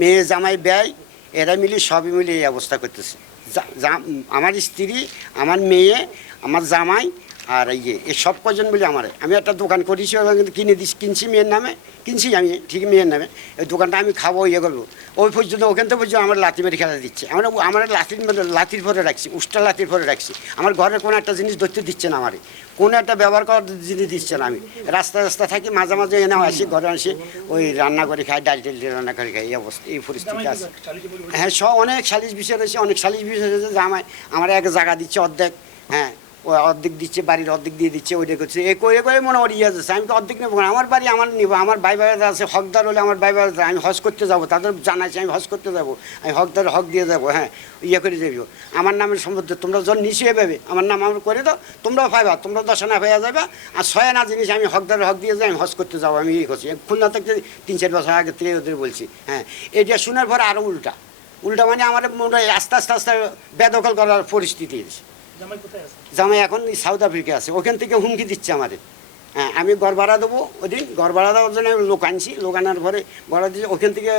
মেয়ে জামাই ব্যয়, এরা মিলে সবই মিলে এই অবস্থা করতেছে। আমার স্ত্রী, আমার মেয়ে, আমার জামাই আর ইয়ে এ সব কজন মিলে আমার। আমি একটা দোকান করেছি থেকে কিনে দিস কিনছি মেয়ের নামে, কিনছি আমি, ঠিক মেয়ের নামে। এই দোকানটা আমি খাব ইয়ে করব। ওই পর্যন্ত, ওখান থেকে পর্যন্ত আমার লাথি মেরে খেলা দিচ্ছে। আমরা, আমার মধ্যে লাঠির ভরে রাখছি, উষ্টা লাঠির ভরে রাখছি। আমার ঘরের কোনো একটা জিনিস ধরতে দিচ্ছে না আমারে। কোনো একটা ব্যবহার করার জিনিস দিচ্ছে না আমি। রাস্তা রাস্তা থাকি, মাঝে মাঝে এনে আসি, ঘরে আসি, ওই রান্না করে খাই, ডাল দিয়ে রান্না করে খাই, এই অবস্থা, এই পরিস্থিতি আছে। হ্যাঁ সব অনেক সালিশ বিষয় রয়েছে অনেক সালিশ বিষয় রয়েছে যে আমার আমার এক জায়গা দিচ্ছে অর্ধেক হ্যাঁ ও অর্ধেক দিচ্ছে, বাড়ির অর্ধেক দিয়ে দিচ্ছে, ওইটা করছে। এ করে করে মনে করি ইয়ে আমি তো অর্ধেক নেব না। আমার বাড়ি, আমার নিবো, আমার ভাই ভাইরা আছে, হকদার হলে আমার ভাই ভাইরা আমি হজ করতে যাব, তাদের জানাইছে আমি হজ করতে যাব, আমি হকদার হক দিয়ে যাব হ্যাঁ ইয়ে করে যাব আমার নামের সম্বন্ধে তোমরা যখন নিশ্চয়ই পাবে আমার নাম আমার করে দাও, তোমরাও পাইবা তোমরা আনা হয়ে যাবে আর ছয় আনা জিনিস আমি হকদার হক দিয়ে যাই, আমি হজ করতে যাব, আমি ইয়ে করছি। খুলনা থেকে তিন চার বছর আগে থেকে ওদের বলছি হ্যাঁ এটা শোনার পর আরও উল্টা। উল্টা মানে আমার মনে হয় আস্তে আস্তে আস্তে বেদখল করার পরিস্থিতি এসেছে। জামাই এখন সাউথ আফ্রিকা আছে। ওখান থেকে হুমকি দিচ্ছে আমাদের। হ্যাঁ আমি ঘর ভাড়া দেবো ওই দিন ঘর ভাড়া দেওয়ার জন্য লোক আনছি। লোক আনার পরে ভাড়া দিচ্ছে ওখান থেকে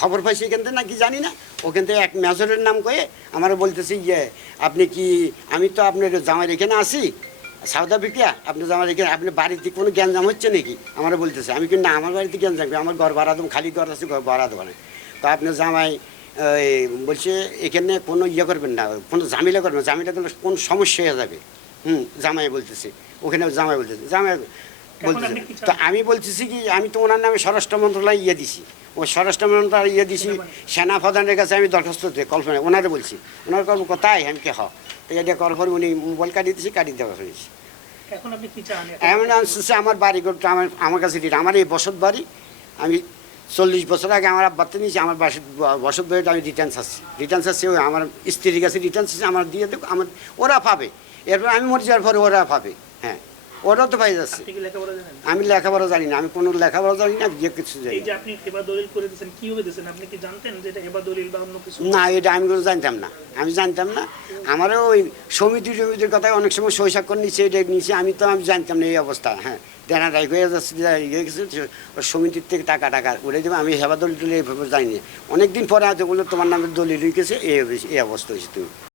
খবর পাইছি এখান থেকে, নাকি জানি না। ওখান থেকে এক মেজরের নাম কয়ে আমার বলতেছি ইয়ে আপনি কি আমি তো আপনার জামাই এখানে আসি সাউথ আফ্রিকা আপনি জামাই এখানে আপনি বাড়িতে কোনো গ্যাঞ্জাম হচ্ছে নাকি? আমার বলতেছে। আমি কিন্তু না, আমার বাড়িতে কি? আমার ঘর ভাড়া দেবো, খালি ঘর আছে ঘর ভাড়া দেবো না। তো আপনার জামাই বলছে এখানে কোনো ইয়ে করবেন না কোনো ঝামেলা করবেন না ঝামেলা করলে কোন সমস্যা হয়ে যাবে? হুম জামাই বলতেছে ওখানে জামাই বলতেছে জামাই বলতেছে তো আমি বলতেছি কি আমি তো ওনার নামে স্বরাষ্ট্র মন্ত্রণালয় ইয়ে দিছি ও স্বরাষ্ট্র মন্ত্রণালয় ইয়ে দিছি সেনা প্রধানের কাছে আমি দরখাস্ত কল্পনা ওনারে বলছি ওনার কর্ম কোথায় আমি কে হ? তো এটা করার পর উনি মোবাইল কাটিয়ে দিয়েছি কাটিয়ে দেওয়া হয়েছে। এখন আপনি কি চান? হচ্ছে আমার বাড়ি করতে আমার আমার কাছে আমার এই বসত বাড়ি আমি চল্লিশ বছর আগে আমার আব্বাতে নিয়েছি আমার বসত বাড়িতে আমি রিটার্ন আসছি রিটার্ন আসছি ওই আমার স্ত্রীর কাছে রিটার্ন আসছে আমার দিয়ে দেবো, আমার ওরা পাবে। এরপর আমি মরে যাওয়ার পরে ওরা পাবে। হ্যাঁ। ওরা তো পাই যাচ্ছে। জানেন? আমি লেখাপড়া জানি না আমি কোনো লেখাপড়া জানি না যে কিছু জানি না। এটা আমি কোনো জানতাম না। আমি জানতাম না। আমারও ওই সমিতি সমিতির কথা অনেক সময় সই স্বাক্ষর নিচ্ছে এটা নিচ্ছে আমি তো আমি জানতাম না এই অবস্থা হ্যাঁ। দেনা রায় হয়ে যাচ্ছে ইয়ে সমিতির থেকে টাকা টাকা উড়ে দেবে আমি হেবা দলিল টলিল এইভাবে জানি না। অনেক পরে আছে বলল তোমার নামে দলিল হয়ে গেছে এই এই অবস্থা হয়েছে তুমি।